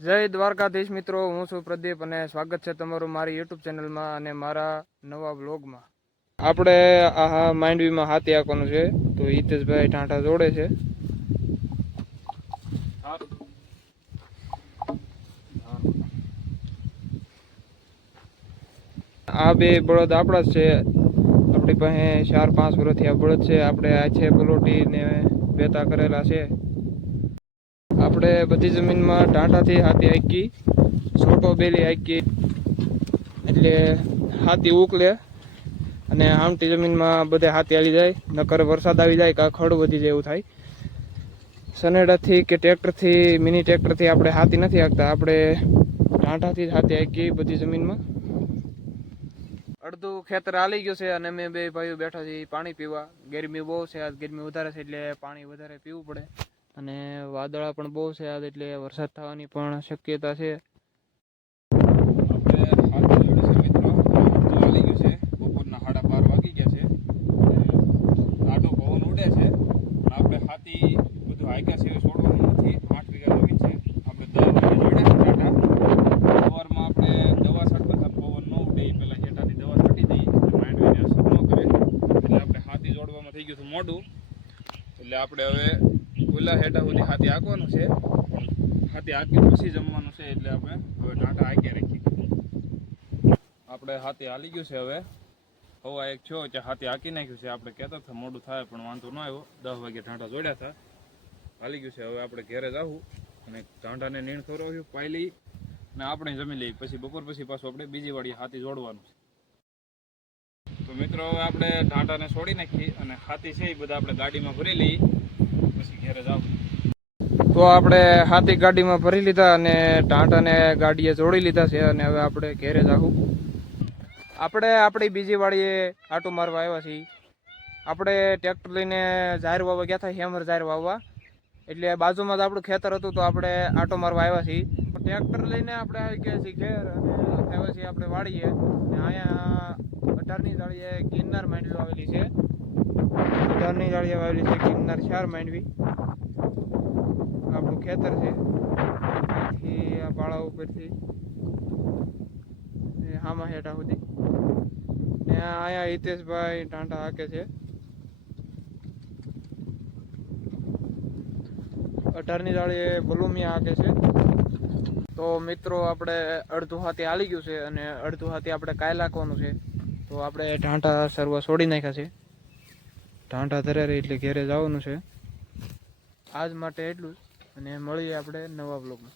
જય દ્વારકાધીશ મિત્રો, હું છું પ્રદીપ અને સ્વાગત છે તમારું મારી યુટ્યુબ ચેનલમાં અને મારા નવા બ્લોગમાં. આપણે આ માંડવીમાં હાથી આંકવાનું છે, તો હિતેશભાઈ ટાંટા જોડે છે. આ બે બળદ આપણા જ છે. આપણી પાસે 4-5 વર્ષથી આ બળદ છે. આપણે આ છે પલોટી ને વેતા કરેલા છે. આપણે બધી જમીનમાં ટાંટાથી હાથી આંકી, છોટો બેલી આંકી એટલે હાથી ઉકલે અને આમટી જમીનમાં બધે હાથી હાલી જાય. નકર વરસાદ આવી જાય કાં ખડ વધી જાય એવું થાય. સનેડાથી કે ટ્રેક્ટરથી, મિની ટ્રેક્ટરથી આપણે હાથી નથી હાંકતા. આપણે ટાંટાથી જ હાથી હાંકી બધી જમીનમાં. અડધું ખેતર હાલી ગયું છે અને અમે બે ભાઈઓ બેઠા છીએ પાણી પીવા. ગરમી બહુ છે, આજ ગરમી વધારે છે એટલે પાણી વધારે પીવું પડે. અને વાદળા પણ બહુ છે આજ, એટલે વરસાદ થવાની પણ શક્યતા છે. મોડું એટલે આપણે હવે ખુલ્લા હેઠા સુધી હાથી હાંકવાનું છે. હાથી હાંકી પછી જમવાનું છે, એટલે આપણે હવે ટાંટા હાંકી રાખીએ. આપણે હાથી હાલી ગયું છે. હવે હવા 1 થયો ત્યાં હાથી હાંકી નાખ્યું છે. આપણે કહેતા હતા મોડું થાય પણ વાંધો ન આવ્યો. 10 વાગે ટાંટા જોડ્યા હતા, હાલી ગયું છે. હવે આપણે ઘેરે જવું અને ટાંટાને નીણ ખવડાવ્યું, પાયલી અને આપણે જમી લઈએ. પછી બપોર પછી પાછું આપણે બીજી વાળી હાથી જોડવાનું છે. તો મિત્રો હવે આપણે ટાંટાને છોડી નાખી અને હાથી છે એ બધા આપણે ગાડીમાં ભરી લઈએ, પછી ઘેરે જાવ. તો આપણે હાથી ગાડીમાં ભરી લીધા અને ટાંટાને ગાડીએ જોડી લીધા છે અને હવે આપણે ઘેરે જાવું. આપણે આપણી બીજી વાડીએ આટો મારવા આવ્યા છીએ. આપણે ટ્રેક્ટર લઈને જાહેર વાવવા ગયા હતા, હેમર જાહેર વાવવા. એટલે બાજુમાં જ આપણું ખેતર હતું, તો આપણે આટો મારવા આવ્યા છીએ. ટ્રેક્ટર લઈને આપણે આવી ગયા છીએ ઘેર અને આવ્યા છીએ આપણે વાડીએ. અહીંયા 18ની જાળીએ ગિરનાર માંડવી આવેલી છે. 18ની જાળીએ આવેલી છે ગિરનાર 4 માંડવી. આપણું ખેતર છે, અહીંથી આ પાળા ઉપરથી હામા હેઠા સુધી. ને અહીંયા હિતેશભાઈ ટાંટા હાકે છે. 18ની જાળીએ બલુમિયા હાકે છે. તો મિત્રો આપણે અડધું હાથી હાલી ગયું છે અને અડધું હાથી આપણે કાંઈ લાખવાનું છે. તો આપણે ટાંટા સર્વ છોડી નાખ્યા છે. ટાંટા ધરે એટલે ઘેરે જવાનું છે. આજ માટે એટલું જ અને મળીએ આપણે નવા બ્લોગમાં.